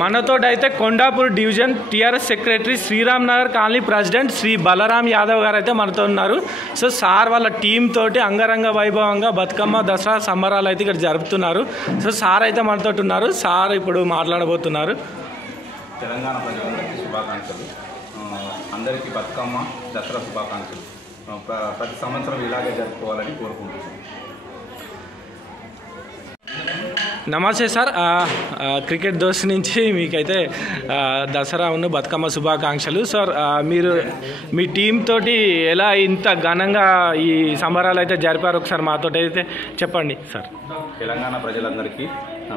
మనతోటైతే Kondapur division TRS secretary Sriram Nagar colony president Shri Balaram Yadav గారు అయితే మనతో ఉన్నారు. సో సార్ వాళ్ళ టీం తోటి అంగరంగ వైభవంగా బతుకమ్మ దసరా సంబరాలు అయితే ఇక్కడ జరుపుతున్నారు. సో సార్ అయితే మనతో ఉన్నారు. సార్ ఇప్పుడు మాట్లాడబోతున్నారు. తెలంగాణ ప్రజలందరికీ శుభాకాంక్షలు. అందరికీ బతుకమ్మ దసరా శుభాకాంక్షలు. ప్రతి సంవత్సరం ఇలాగే జరుపుకోవాలని కోరుకుంటున్నాను. నమస్తే సార్. క్రికెట్ దోస్త్ నుంచి మీకైతే దసరా ఉన్న బతుకమ్మ శుభాకాంక్షలు. సార్ మీరు మీ టీం తోటి ఎలా ఇంత ఘనంగా ఈ సంబరాలు అయితే జరిపారు ఒకసారి మాతో అయితే చెప్పండి సార్. తెలంగాణ ప్రజలందరికీ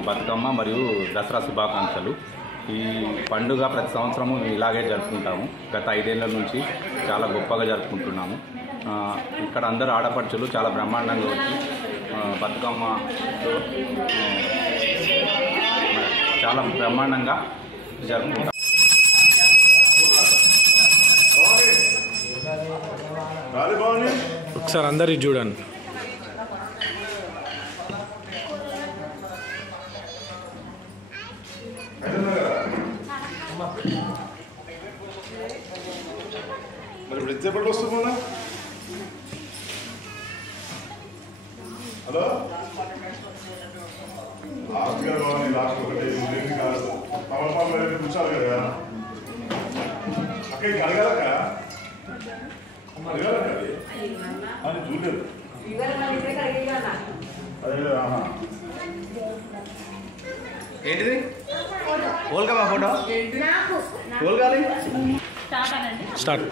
బతుకమ్మ మరియు దసరా శుభాకాంక్షలు. ఈ పండుగ ప్రతి సంవత్సరము ఇలాగే జరుపుకుంటాము. గత 5 ఏళ్ల నుంచి చాలా గొప్పగా జరుపుకుంటున్నాము. ఇక్కడ అందరు ఆడపడుచులు చాలా బ్రహ్మాండంగా వచ్చి బతుకమ్మతో చాలా బ్రహ్మాండంగా జరుపుకుంటాం. ఒకసారి అందరు చూడండి. హలో లాస్ట్ గా కావాలి, లాస్ట్ ఒకటి కాదు తమలపాలు కూర్చోాలి కదా. అక్కడికి అడగాలక అది చూడలేదు. అదే ఏంటిది ఓల్గా ఫోటో ఓల్గాలి స్టార్ట్.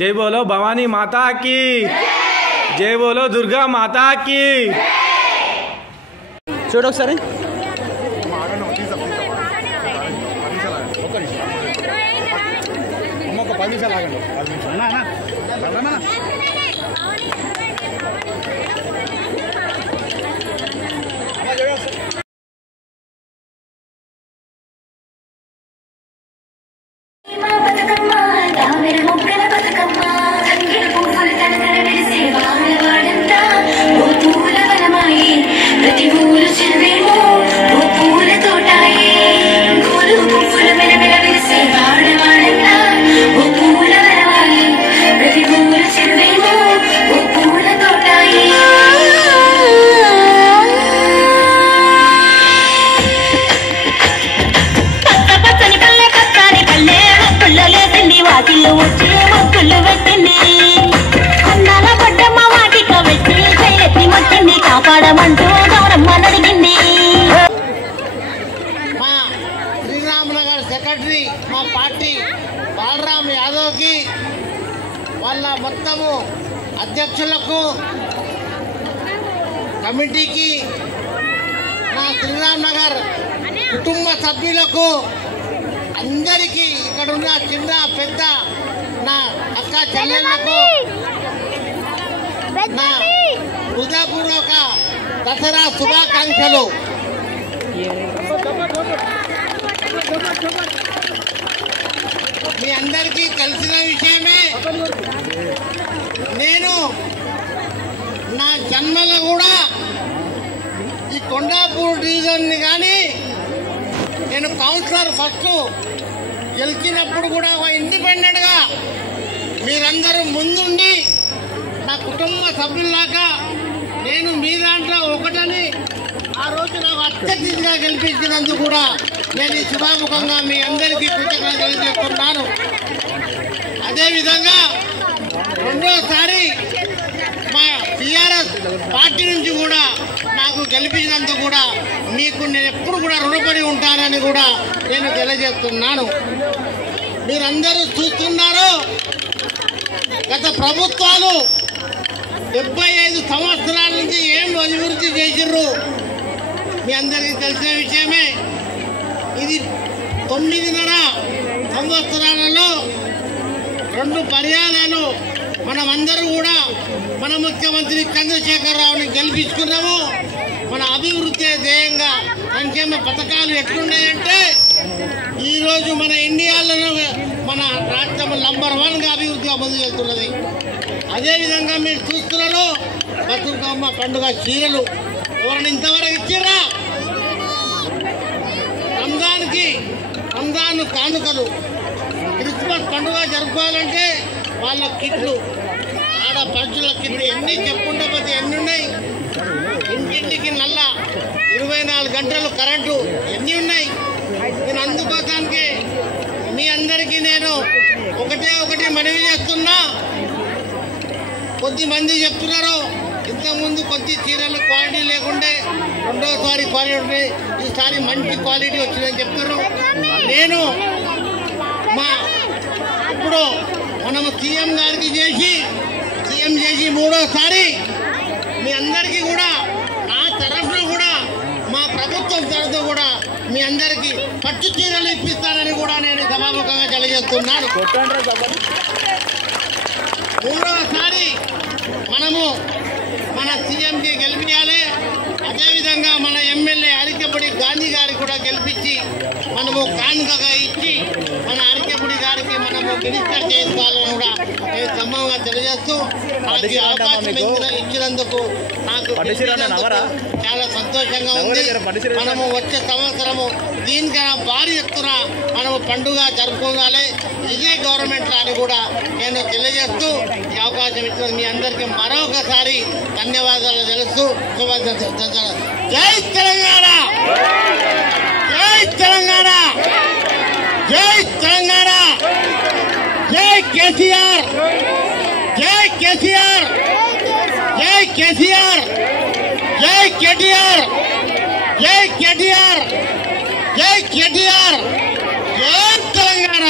జై బోలో భవానీ మాతా की, జై బోలో దుర్గా మాతా की. చూడు ఒకసారి. ఒక 10 నిమిషాలు ఆగండి. 10 నిమిషాలు మా శ్రీరామ్ నగర్ సెక్రటరీ మా పార్టీ బలరాం యాదవ్కి వాళ్ళ మొత్తము అధ్యక్షులకు కమిటీకి నా శ్రీరామ్ నగర్ కుటుంబ సభ్యులకు అందరికీ ఇక్కడున్న చిన్న పెద్ద నా అక్క చెల్లెళ్లకు నా హృదయపూర్వక దసరా శుభాకాంక్షలు. మీ అందరికీ తెలిసిన విషయమే, నేను నా జన్మలో కూడా ఈ కొండాపూర్ డివిజన్ని కానీ నేను కౌన్సిలర్ ఫస్ట్ గెలిచినప్పుడు కూడా ఒక ఇండిపెండెంట్గా మీరందరూ ముందుండి నా కుటుంబ సభ్యుల్లాగా నేను మీ దాంట్లో ఒకటని ఆ రోజు నాకు అత్యధికంగా గెలిపించినందుకు కూడా నేను ఈ శుభాముఖంగా మీ అందరికీ కృతజ్ఞతలు తెలియజేస్తున్నాను. అదేవిధంగా రెండోసారి మా టీఆర్ఎస్ పార్టీ నుంచి కూడా నాకు గెలిపించినందుకు కూడా మీకు నేను ఎప్పుడు కూడా రుణపడి ఉంటానని కూడా నేను తెలియజేస్తున్నాను. మీరందరూ చూస్తున్నారు, గత ప్రభుత్వాలు 75 సంవత్సరాల నుంచి ఏం అభివృద్ధి చేసిర్రు మీ అందరికీ తెలిసిన విషయమే. ఇది 9.5 సంవత్సరాలలో 2 పర్యాయాలు మనమందరూ కూడా మన ముఖ్యమంత్రి చంద్రశేఖరరావుని గెలిపించుకున్నాము. మన అభివృద్ధి ధ్యేయంగా సంక్షేమ పథకాలు ఎట్లున్నాయంటే ఈరోజు మన ఇండియాలో మన రాష్ట్రం నంబర్ 1గా అభివృద్ధిగా ముందుకు వెళ్తున్నది. అదేవిధంగా మీరు చూస్తున్నారు బతుకమ్మ పండుగ చీరలు ఎవరైనా ఇంతవరకు ఇచ్చిర్రా? రంజాన్ కానుకలు, క్రిస్మస్ పండుగ జరుపుకోవాలంటే వాళ్ళ కిట్లు, ఆడపడుచుల కిట్లు ఎన్ని చెప్పుకుంటే పోతే ఎన్ని ఉన్నాయి. ఇంటింటికి నల్ల 24 గంటలు కరెంటు ఎన్ని ఉన్నాయి. నేను అందుకోసానికి మీ అందరికీ నేను ఒకటి మనవి చేస్తున్నా. కొద్దిమంది చెప్తున్నారు ఇంతకుముందు కొద్ది చీరలు క్వాలిటీ లేకుండే, రెండోసారి క్వాలిటీ ఉంటే ఈసారి మంచి క్వాలిటీ వచ్చిందని చెప్తున్నారు. నేను ఇప్పుడు మనము సీఎం గారికి సీఎం చేసి మూడోసారి మీ అందరికీ కూడా నా తరఫున కూడా మా ప్రభుత్వం తరఫున కూడా మీ అందరికీ పట్టు చీరలు ఇప్పిస్తానని కూడా నేను సభాముఖంగా తెలియజేస్తున్నాను. మూడోసారి మనము మన సీఎంకి గెలిపించాలి. అదేవిధంగా మన ఎమ్మెల్యే అరికెపూడి గాంధీ గారికి కూడా గెలిపించి మనము కానుకగా ఇచ్చి మన అరికెపూడి గారికి మనము మినిస్టర్ చేసుకోవాలని కూడా నేను సంభవంగా తెలియజేస్తూ నాకు అవకాశం ఇచ్చినందుకు నాకు చాలా సంతోషంగా ఉంది. మనము వచ్చే సంవత్సరము దీనికన్నా భారీ ఎత్తున మనము పండుగ జరుపుకోవాలి. ఇదే గవర్నమెంట్ అని కూడా నేను తెలియజేస్తూ ఈ అవకాశం ఇచ్చిన మీ అందరికీ మరొకసారి ధన్యవాదాలు తెలుస్తూ జై తెలంగాణ, జై తెలంగాణ, జై తెలంగాణ, జై కేసీఆర్, జై కేసీఆర్, జై కేసీఆర్, జై కేటీఆర్, జై కేటీఆర్, జై కేటీఆర్, జై తెలంగాణ.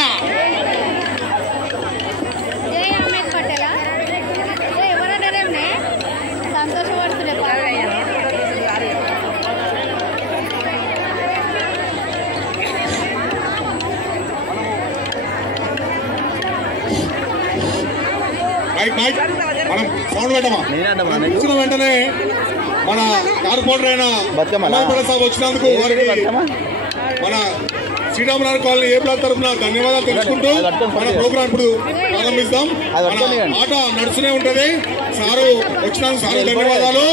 మనం సౌండ్ పెట్టమా వచ్చిన వెంటనే మన కార్పొరేటర్ అయిన సాబ్ వచ్చినందుకు వారికి మన శ్రీరామనగర్ కాలనీ ఏ బ్లాక్ తరఫున ధన్యవాదాలు తెలుసుకుంటూ మన ప్రోగ్రాం ఇప్పుడు ప్రారంభిస్తాం. మన ఆట నడుస్తూనే ఉంటది. సారు వచ్చినందుకు సారు ధన్యవాదాలు.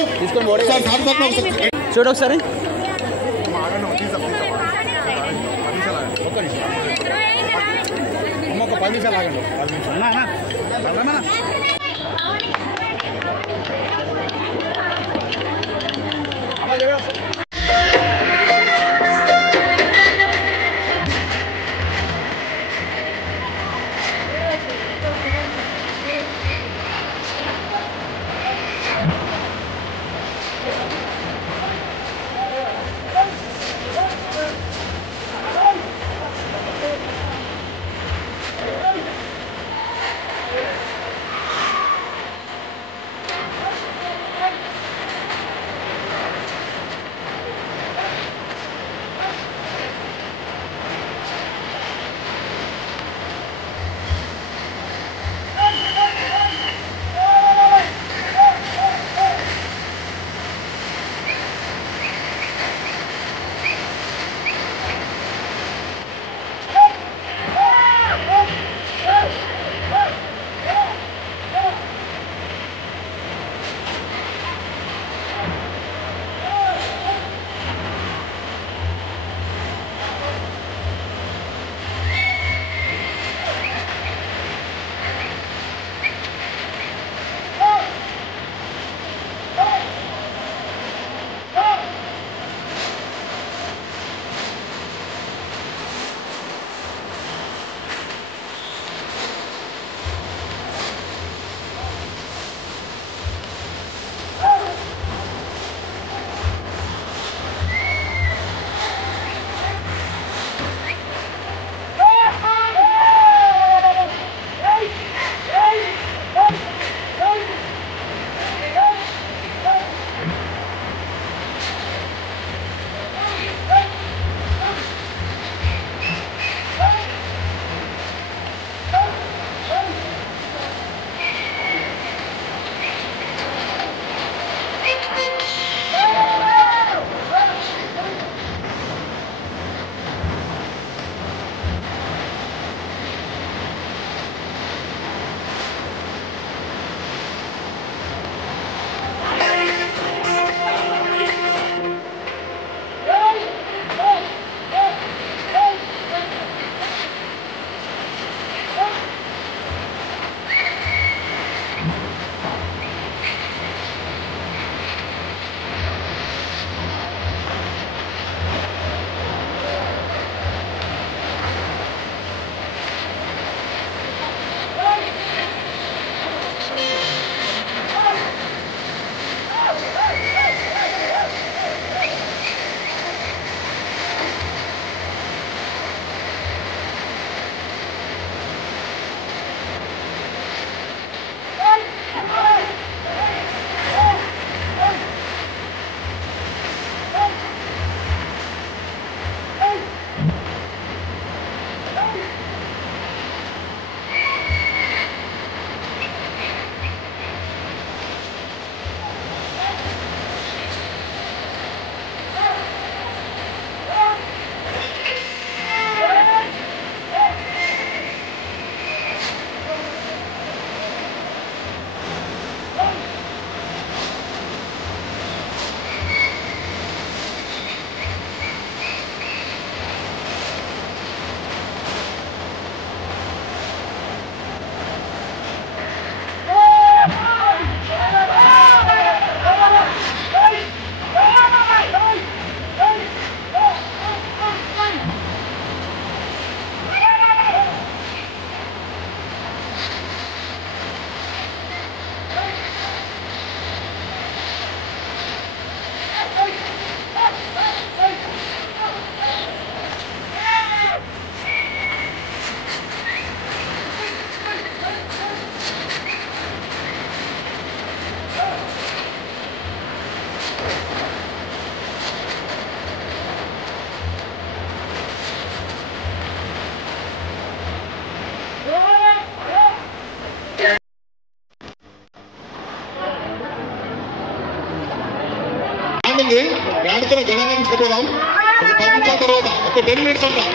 చూడు ఒకసారి ఒక 10 నిమిషాలు ఆగండి. 10 నిమిషాలు బ్యాండ్తో ఘనంగా తీసుకుపోదాం. ఒక 10 నిమిషాల తర్వాత ఒక 10 మినిట్స్ ఉంటాం.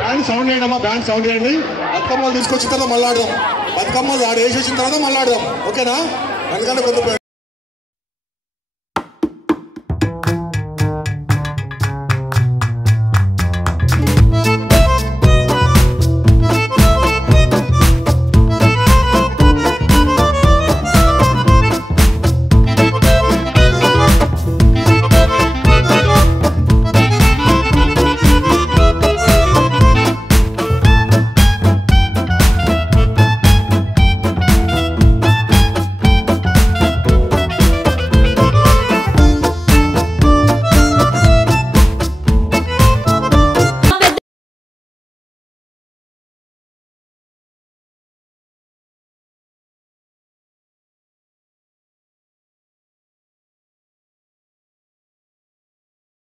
బ్యాండ్ సౌండ్ చేయండి అమ్మా, బ్యాండ్ సౌండ్ చేయండి. బతుకమ్మలు తీసుకొచ్చిన తర్వాత మళ్ళీ ఆడదాం. బతుకమ్మలు ఆడ వేసేసిన తర్వాత మళ్ళీ ఆడదాం. ఓకేనా? ఎందుకంటే కొంత